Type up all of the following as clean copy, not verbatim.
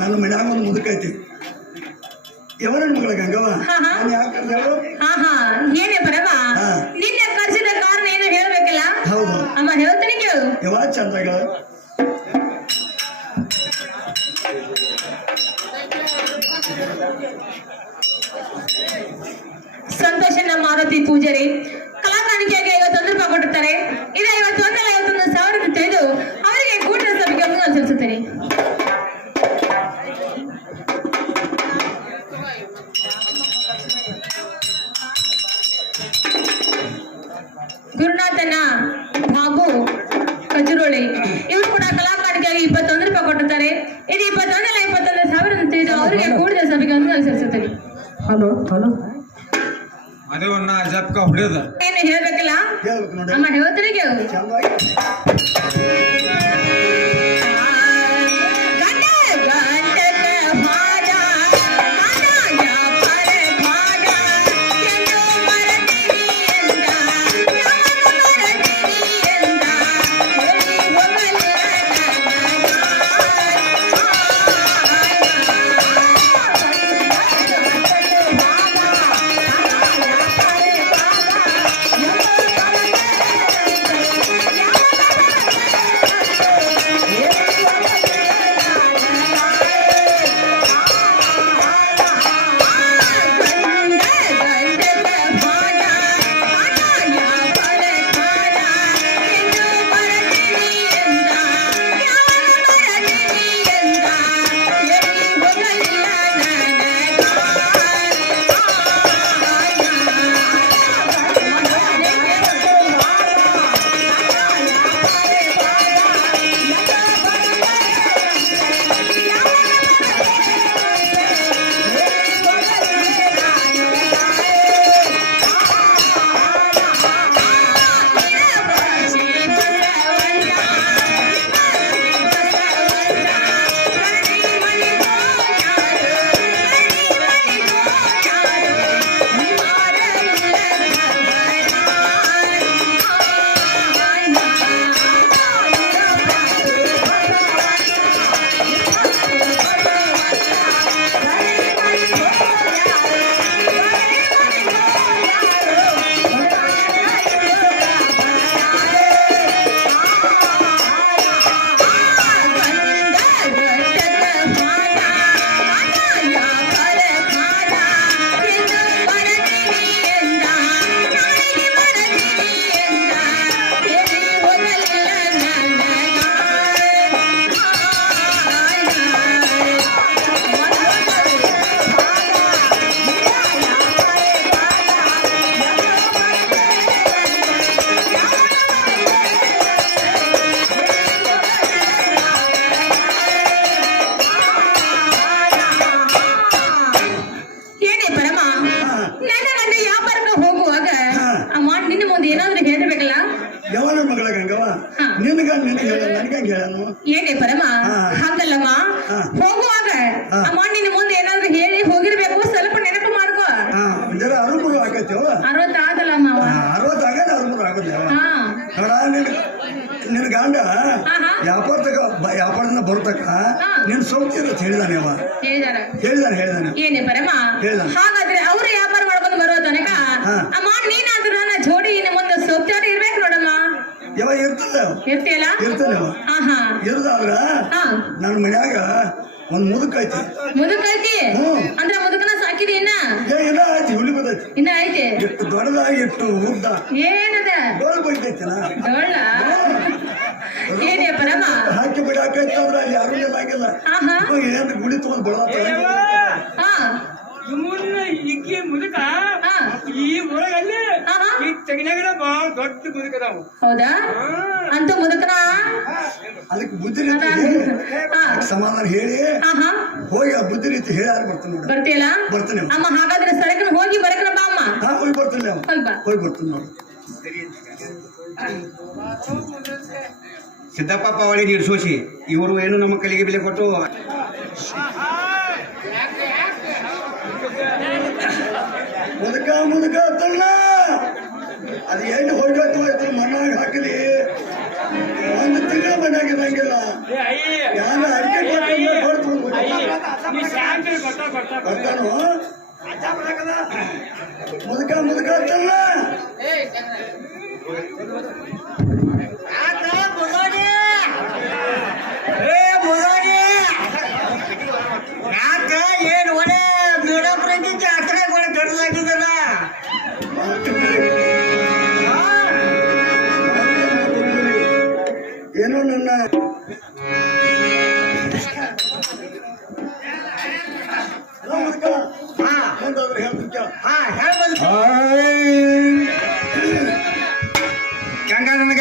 ನನ್ನ ಮನ್ಯಾಗ ಒಂದು ಮುದುಕೈತಿ ಯವನ ಮಗಳ ಗಂಗವ್ವ ಏನೇ ಬರವ ನಿನ್ನೆ ಕರ್ಸಿದ ಕಾರಣ ಏನು ಹೇಳ್ಬೇಕಲ್ಲ? ಹೌದು ಅಮ್ಮ ಹೇಳ್ತೀನಿ ಕೇಳು. ಯವ ಚಂದ್ರಗಳ ಸಂತೋಷನ ಮಾರುತಿ ಪೂಜಾರಿ ಕಲಾಕಾಣಿಕೆಯಾಗಿ 50 ರೂಪಾಯಿ ಕೊಟ್ಟಿರ್ತಾರೆ. ಇದು 51,000 ತಿಳಿದು ಅವರಿಗೆ ಕೂಟದ ಸಭೆಗೆ ಅಭಿನಂದನೆ ಸಲ್ಲಿಸುತ್ತೇನೆ. ಗುರುನಾಥನ ಬಾಬು ಕಜರೋಳಿ ಇವರು ಕೂಡ ಕಲಾಕಾಣಿಕೆಯಾಗಿ 21 ರೂಪಾಯಿ ಕೊಟ್ಟಿರ್ತಾರೆ. ಇದು 21,21,000 ತಿಳಿದು ಅವರಿಗೆ ಕೂಡಿದ ಸಭೆಗೆ ಒಂದು ಅನುಸರಿಸುತ್ತದೆ. ಹಲೋ ಹಲೋ ಅದೇ ಒಂದು ಜಪ್ಕ ಹೊಡೆಯೋದು ಏನು ಹೇಳ್ಬೇಕಿಲ್ಲ ಹೇಳ್ಬೇಕು ನೋಡಿ ಅಮ್ಮ ಹೇಳ್ತೀನಿ ಕೇಳು. ಚಂದಾಗಿ ಯವನ ಮಗಳ ಗಂಗವ ನಿನಗ ನನಗೆ ಹೇಳನು ಏನೇ ಪರಮ ಹಂಗಲ್ಲಮ್ಮ ಹೋಗುವಾಗ ಅಮ್ಮ ನಿನ್ನ ಮುಂದೆ ಏನಾದ್ರು ಹೇಳಿ ಹೋಗಿರ್ಬೇಕು ಸ್ವಲ್ಪ ನೆನಪು ಮಾಡ್ಕೋ ಜರ 63 ಆಗತ್ತೇವ 60 ಆದಲ್ಲಮ್ಮ 60 ಆಗಲ್ಲ 63 ಆಗಲ್ಲ ನೋಡ ನಿನ್ನ ಗಂಡ ವ್ಯಾಪಾರದಿಂದ ಬರ್ತಕ್ಕ ನಿನ್ ಸೌತಿ ಇರತ್ತೆ ಹೇಳಿದಾನೆ ಅವ ಹೇಳಿದಾನೆ ಏನೇ ಪರಮ ಹಾಗಾದ್ರೆ ಅವ್ರು ವ್ಯಾಪಾರ ಮಾಡ್ಕೊಂಡು ಬರುವ ತನಕ ಅಮ್ಮ ನೀನಾದ್ರೂ ನನ್ನ ಜೋಡಿ ಇನ್ನು ಮುಂದೆ ಸೌತ್ಯಾರ ಇರ್ಬೇಕು ನೋಡಮ್ಮ ಯಾವ ಇರ್ತದ ಇರ್ತೀಯಲ್ಲ ಇರ್ತಾನೆ ಇರ್ದಾದ್ರ ನನ್ನ ಮನ್ಯಾಗ ಒಂದ್ ಮುದುಕೈತಿ ಅಂದ್ರೆ ಮುದುಕನ ಸಾಕಿದಿ ಇನ್ನ ಆಯ್ತು ಹುಲಿ ಬದೈತಿ ಇನ್ನ ಐತಿ ಎಷ್ಟು ದೊಡ್ಡದಾಗಿ ಎಷ್ಟು ಉದ್ದ ಏನದ ಡೋಲ್ ಬೈತೈತಿನ ಡೋಳ ಏನೇ ಪರಮ ಹಾಕಿ ಬಿಡಾಕೈತಂದ್ರ ಅಲ್ಲಿ ಯಾರು ಆಗಿಲ್ಲ ಏನ್ ಗುಡಿ ತಗೊಂಡ್ ಬೆಳದ ಇಕ್ಕಿ ಮುದುಕ ಈ ಊರಲ್ಲಿ ಈ ತೆಗಿನಾಗ ಬಹಳ ದೊಡ್ಡ ಮುದುಕ ಅದಾವು ಹೌದಾ ಅಂತ ಮುದುಕನ ಅದಕ್ಕೆ ಬುದ್ಧಿ ರೀತಿ ಸಮಾಧಾನ ಹೇಳಿ ಹೋಗಿ ಆ ಬುದ್ಧಿ ರೀತಿ ಹೇಳಿ ಬರ್ತೀನಿ ಬರ್ತೀಯಲ್ಲ ಬರ್ತೀನಿ ಅಮ್ಮ ಹಾಗಾದ್ರೆ ಸರಕನ ಹೋಗಿ ಬರಕನ ಬಾ ಅಮ್ಮ ಹೋಗಿ ಬರ್ತೀನಿ ಹೋಗಿ ಬರ್ತೀನಿ ನೋಡಿ ಸಿದ್ದಪ್ಪ ಪಾವಳಿ ನೀಡ್ಸೋಸಿ ಇವರು ಏನು ನಮ್ಮ ಕಲಿಗೆ ಬೆಲೆ ಕೊಟ್ಟು ಮುದುಕ ತಣ್ಣ ಅದು ಎಣ್ಣೆ ಹೋಗಿ ಮಣ್ಣಾಗ ಹಾಕಲಿ ಒಂದು ತಿಂಗಳ ಮಣ್ಣಾಗಿರಂಗಿಲ್ಲ ಯಾರ ಅಡಿಕೆ ಬರ್ತಾನು ಮುದುಕ ತಣ್ಣ ಏನು ಒಳ್ಳೆ ಮೇಡಾಪುರಂಗಿ ಜಾತ್ರೆ ಒಳ್ಳೆ ದೊಡ್ಡದಾಗಿದ್ದಲ್ಲ ಏನೋ ನನ್ನ ಗಂಗಾ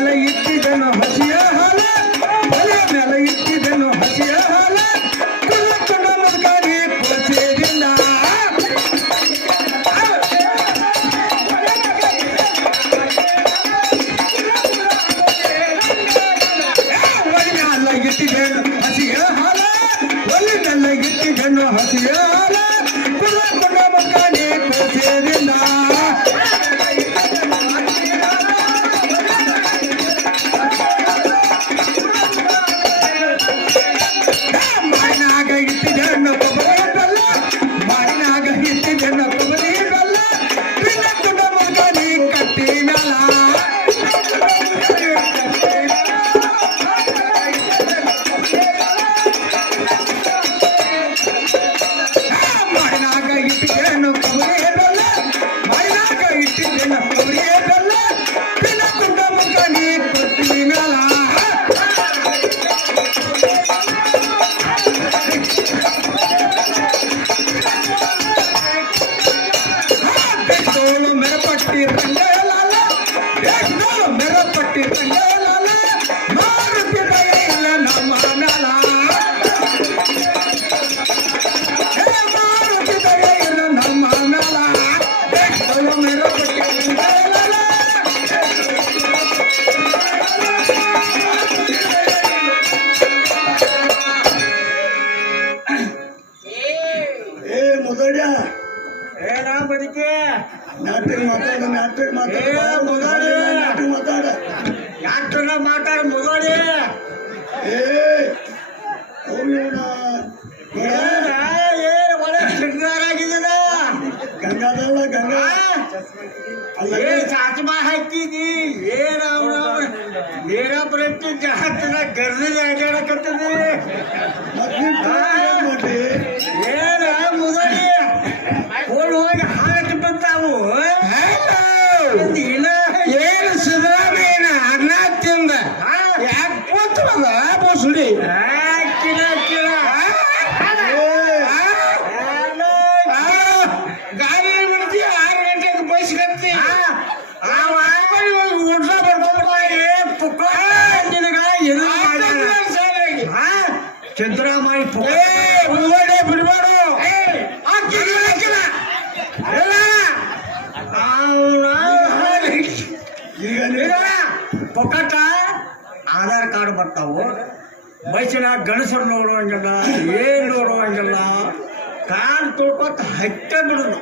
ಮೇಲೆ ಇಟ್ಟಿದನು ಹಸಿಯ ಹಾಲ ಒಲೆ ಮೇಲೆ ಇಟ್ಟಿದನು ಹಸಿಯ ಹಾಲ ಕುಲಕೊಂಡ ಮುದುಕಾಗಿ ಕೋಸೆದಿಂದ ಒಲಿನೆಲ್ಲ ಇಟ್ಟಿದನು ಹಸಿಯ ಹಾಲ ಒಲಿನೆಲ್ಲ ಇಟ್ಟಿದನು ಹಸಿಯ ಹಾಲ ಕುಲಕೊಂಡ ಮುದುಕಾಗಿ ಕೋಸೆದಿಂದ ಮಾತಾಡ ಮುಗೋಡಿ ಒಳ್ಳೆ ಶೃಂಗಾರಾಗಿದ್ದೀನ ಗಂಗಾದಲ್ಲ ಗಂಗಾ ಚಾಚಮಾ ಹಾಕಿದಿ ಏನ ಏನ ಪ್ರತಿ ಜಾತನ ಗರ್ಜನೆ ಅಡ್ಡಾಡಕತ್ತದಿ ಏನ ಮುಗೋಡಿ ಹೋಗಿ ಹೋಗಿ ಹಾಕಿ ಬಂತಾವು ಏನು ಸಿದ್ದರಾಮಯ್ಯನ ಅನ್ನ ತಿಂದ ಯಾಕೆ ಕೂತದ ಬೋಸುಡಿ ಗಾಡಿ ಬಿಡ್ತಿ 6 ಗಂಟೆಗೆ ಬಸ್ ಕತ್ತಿ ಊಟ ಸಿದ್ದರಾಮಯ್ಯ ಬಿಡಬಾರು ಪೊಕ್ಕಟ ಆಧಾರ್ ಕಾರ್ಡ್ ಬರ್ತಾವು ಬಸ್ಸಿನ ಗಣಸರು ನೋಡುವಂಗಿಲ್ಲ ಏನ್ ನೋಡುವಂಗಿಲ್ಲ ಕಾರ್ಡ್ ತೊಳ್ಕೊತ ಹಚ್ಚ ಬಿಡುದು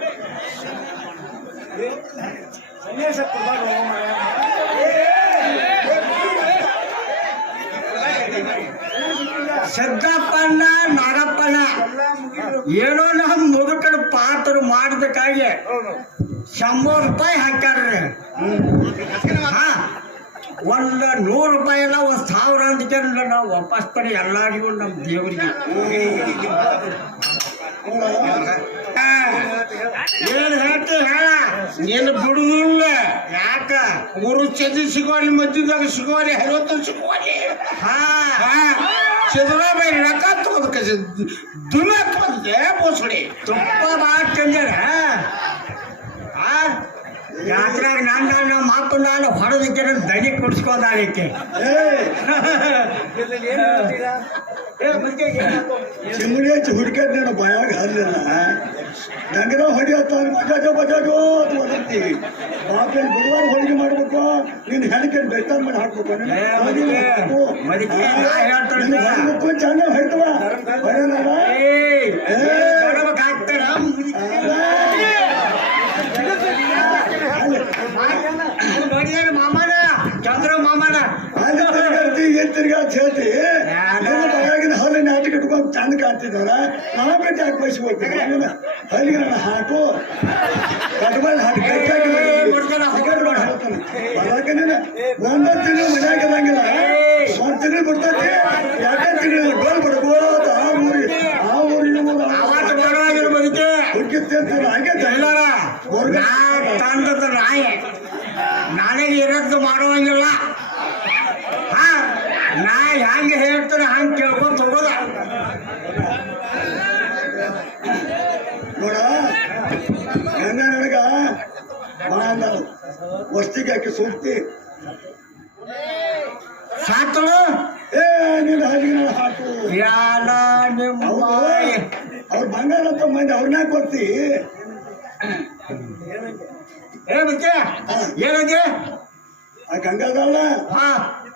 ಸಿದ್ದಪ್ಪಣ್ಣ ನಾಗಪ್ಪಣ್ಣ ಏನೋ ನಮ್ಮ ಮುದುಕನ ಪಾತ್ರ ಮಾಡಿದಕ್ಕಾಗಿ 100 ರೂಪಾಯಿ ಹಾಕ್ಯಾರ್ರಿ ಒಂದು 100 ರೂಪಾಯಿ ಎಲ್ಲ 1000 ಅಂದ್ಕೊಂಡು ನಾವು ವಾಪಸ್ ಪಡಿ ಎಲ್ಲರಿಗೂ ನಮ್ಮ ದೇವರಿಗೆ ಏನ್ ಹೇಳ್ತಿ ಹೇಳ ನೀನು ಬಿಡುದಿಲ್ಲ ಯಾಕ ಊರು ಚದಿ ಸಿಗೋಲಿ ಮಧ್ಯದಾಗ ಸಿಗೋಲಿ 50 ಸಿಗೋಲಿ ಸಿದ್ದರಾಮಯ್ಯ ರೊಕ್ಕ ತಗೋದಕ್ಕೆ ದುನಕ್ ಬಂದೆ ಬೋಸಡಿ ತುಪ್ಪ ಮಾಡ್ಕೊಂಡ್ಯಾರ ಯಾತ್ರಾಗ ನಮ್ಮ ಮಕ್ಕಳು ನಾನು ಹೊಡೆದಕ್ಕೆ ದನಿ ಕುಡಿಸ್ಕೊಂಡಾಗೈತೆ ಚಿಮಣಿ ಹಚ್ಚಿ ಹುಡ್ಕದ್ ನಾನು ಭಯಾಗ ಹರ್ಲಿಲ್ಲ ನಂಗನ ಹೊಡಿಯತ್ತ ಮಜಾಜೋ ಬಜಾಜೋ ಅಂತ ಓದಿರ್ತೀವಿ ಬಾಪೇಲಿ ಬುಧವಾರ ಹೋಳಿಗೆ ಮಾಡ್ಬೇಕು ನೀನು ಹೆಣಕೆ ಬೆಟ್ಟ ಮಾಡಿ ಹಾಕ್ಬೇಕು ಚೆನ್ನಾಗಿ ಹೊಯ್ತವ ಮಾಮನ ಚಂದ್ರ ಮಾಮನ ಏನ್ ತಿರ್ಗಾ ಹೇಳ್ತಿ ಬಯಾಗಿನ ಹಲ್ಲಿ ನಾಟಕ ಇಟ್ಕೊಂಡು ಚಂದ ಕಾಣ್ತಿದ್ದವರ ನಾ ಬೆಟ್ಟ ಹಾಕಿ ಬಯಸ್ಬೇಕು ಹಲ್ಲಿಗೆ ನಾನು ಹಾಕು ಕಟ್ಬಾರ್ದು ಹಾಕಿ ಗಟ್ಟಾಗಿ ಹೇಳ್ತಾನೆ ಬರಾಕನೇನ 1 ತಿಂಗಳು ಮನ್ಯಾಗ ಇರಂಗಿಲ್ಲ 1 ತಿಂಗಳು ಕೊಡ್ತೈತಿ 2 ತಿಂಗಳು ಡೋಲ್ ಕೊಡ್ಬೋದು ಆ ಊರಿಗೆ ಹುಡುಕಿರ್ತೇನೆ ಹಾಗೆ ತಂದದ ನಾಯಿ ನನಗೆ ಇರೋದು ಮಾಡುವಂಗಿಲ್ಲ ನಾ ಹೆಂಗೆ ಹೇಳ್ತಾನೆ ಹಂಗೆ ಕೇಳ್ಕೊಂಡು ಹೋಗೋದ ನೋಡ ಗಂಗ ನನಗ ವಸ್ತಿಗೆ ಹಾಕಿ ಸೂಕ್ತಿ ಸಾತಳು ಏ ನಿನ್ನ ಹಲ್ಲಿಗೆ ನಾನು ಹಾಕು ಯಾಲ ನಿಮ್ಮ ಅವ್ರ ಬಂಗಾರ ಅಂತ ಮಂದಿ ಅವ್ರನ್ನ ಕೊಡ್ತಿ ಏ ಮುಚ್ಚೆ ಏನಂಗೆ ಆ ಗಂಗಾದಲ್ಲ ಹಾ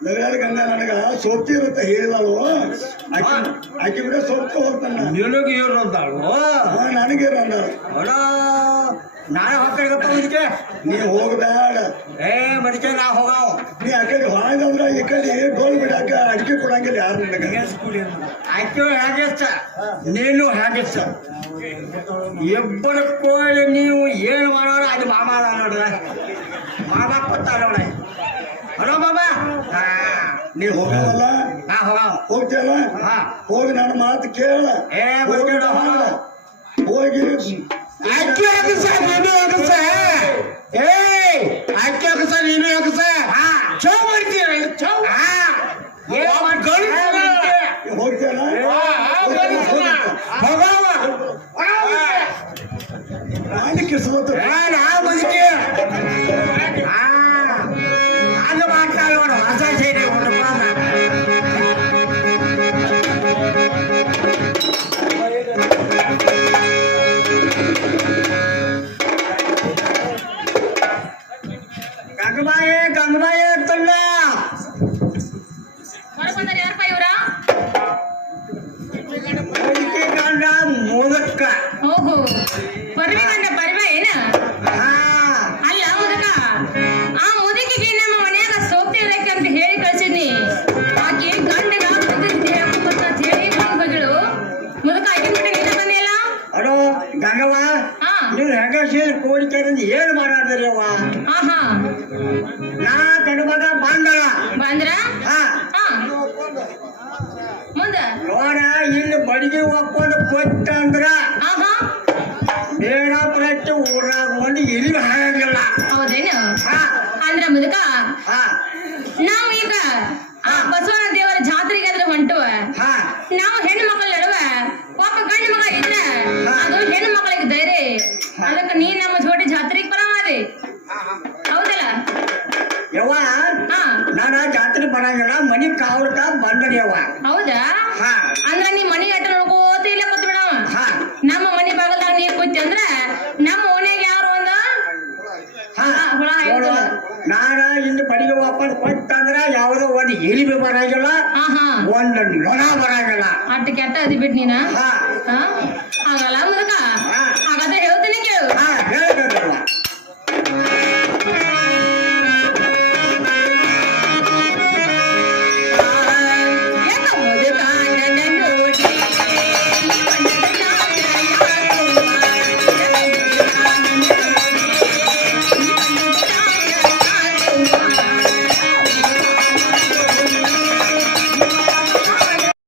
ನಗರ ಗಂಗಾ ನನಗ ಸೋಪ್ತಿ ಇರುತ್ತೆ ಹೇಳಿದಳು ಆಕೆ ಬಿಡ ಸೋಪ್ತಿ ಹೋಗ್ತಾನ ನಿನಗೆ ಏನು ಅಂತಾಳು ನನಗೇನು ಅಂದ ಅಡ ನಾಳೆ ಹೋಗ್ತಾಗಪ್ಪ ಮುದುಕೆ ನೀ ಹೋಗಬೇಡ ಏ ಮುದುಕೆ ನಾ ಹೋಗಾವ ನೀ ಆ ಕಡೆ ಹಾಗಂದ್ರ ಈ ಕಡೆ ಡೋಲ್ ಬಿಡಾಕ ಅಡಿಕೆ ಕೊಡಂಗಿಲ್ಲ ಯಾರು ನನಗ ಆಕೆ ಹೇಗೆಷ್ಟ ನೀನು ಹೇಗೆಷ್ಟ ಇಬ್ಬರ ಕೋಳಿ ನೀವು ಏನು ಮಾಡೋಣ ಅದು ಮಾಮ ನೋಡ್ರ ಮಾಮ ಕೊಟ್ಟ ನೋಡ ಹಲೋ ಮಾಮ ಹಾ ನೀ ಹೋಗಲ್ಲ ನಾ ಹೋಗಾವ ಹೋಗ್ತಿಯಲ್ಲ ಹಾ ಹೋಗಿ ನನ್ನ ಮಾತು ಕೇಳ ಏ ಮುದುಕೆ ಹೋಗಿ ಅಕ್ಕಿ ಹಾಕಸ ನೀನು ಹಾಕಸ ಏ ಅಕ್ಕಿ ಹಾಕಸ ನೀನು ಹಾಕಸ ಚೌ ಮಾಡ್ತೀರ ಚೌ ಹೋಗ್ತಿಯಲ್ಲ ಮಾಡ್ಲಿಕ್ಕೆ ಸೋತ ಅದು ಮಾಡ್ತಾ ನೋಡು ಹೊಸ ಸೇರಿ ಗಂಗಬಾಯಿ ಅಂತಲ್ಲ ಹೊರಗೆ ಬಂದಾರ ಯಾರಪ್ಪ ಇವ್ರ ಗಂಡ ಮುದಕ್ಕ ಹೋಗು ಬರ್ವೆ ಗಂಡ ಬರ್ವೆ ಏನ ಹಾ ಅಲ್ಲ ಮುದಕ ಆ ಮುದಕಿಗೆ ನಮ್ಮ ಮನ್ಯಾಗ ಸೋಪ್ತಿ ಇರಕ್ಕೆ ಅಂತ ಹೇಳಿ ಕಳ್ಸಿದ್ನಿ ಆಕೆ ಗಂಡಗ ಅಂತ ಹೇಳಿ ಹೋಗಿಳು ಮುದಕ ಆಕೆ ಬಿಟ್ಟು ನೀನ ಬಂದಿಲ್ಲ ಅಡೋ ಗಂಗವ್ವ ಹಾ ನೀವು ಹೆಂಗ ಸೇರಿ ಕೋಡಿಕೆರಿಂದ ಏನು ಮಾಡಾದ್ರಿ ಅವ್ವ ಹಾ ಹಾ ನಾ ಗಂಡ ಮಗ ಬಂದಳ ಬಂದ್ರ ಹಾ ಹಾ ಮುಂದ ನೋಡ ಇಲ್ಲಿ ಬಡಿಗೆ ಒಪ್ಕೊಂಡು ಕೊಟ್ಟ ಅಂದ್ರ ಹಾ ಹಾ ಬೇಡ ಪ್ರತಿ ಊರಾಗ ಒಂದು ಇರಿವು ಹಾಗಂಗಿಲ್ಲ ಹೌದೇನು ಹಾ ಅಂದ್ರ ಮುದಕ ಹಾ ನಾವು ಈಗ ಆ ಬಸವನ ದೇವರ ಜಾತ್ರೆಗೆ ಆದ್ರೆ ಹೊಂಟುವ ಹಾ ನಾವು ಹೆಣ್ಣು ಮಕ್ಕಳ ನಡುವ ಒಬ್ಬ ಗಂಡು ಮಗ ಇದ್ರ ಅದು ಹೆಣ್ಣು ಮಕ್ಕಳಿಗೆ ಧೈರ್ಯ ಅದಕ್ಕೆ ನೀ ನಮ್ಮ ಜೋಡಿ ಜಾತ್ರೆಗೆ ಬರಮಾರಿ ಹೌದಲ್ಲ ಯವ್ವ ಹಾ ನಾನು ಜಾತ್ರೆ ಬರಂಗಿಲ್ಲ ಮನಿ ಕಾವಲ್ಕ ಬಂದಡಿ ಯವ್ವ ಹೌದಾ ಹಾ ಅಂದ್ರ ನೀ ಮನಿ ಅಟ್ಟ ನೋಡ್ಕೋತ ಇಲ್ಲ ಕೂತ್ ಬಿಡವ ಹಾ ನಮ್ಮ ಮನಿ ಬಾಗಲ್ದಾಗ ನೀ ಕೂತಿ ಅಂದ್ರ ನಮ್ಮ ಓಣ್ಯಾಗ ಯಾರು ಅಂದ ಹಾ ಹುಳ ಹಾಯ್ತಲ್ಲ. ನಾನ ಇಲ್ಲಿ ಬಡಿಗೆ ಒಪ್ಕೊಂಡು ಕೊಟ್ಟಂದ್ರ ಯಾವುದೋ ಒಂದು ಇರಿಬಿ ಬರಂಗಿಲ್ಲ ಹಾ ಹಾ ಒಂದು ನೊಣ ಬರಂಗಿಲ್ಲ ಅಟ್ಟ ಕೆಟ್ಟ ಅದಿ ಬಿಟ್ ನೀನ ಹಾ ಹಾ ಆಗಲ್ಲ ಮುದಕ ಹಾ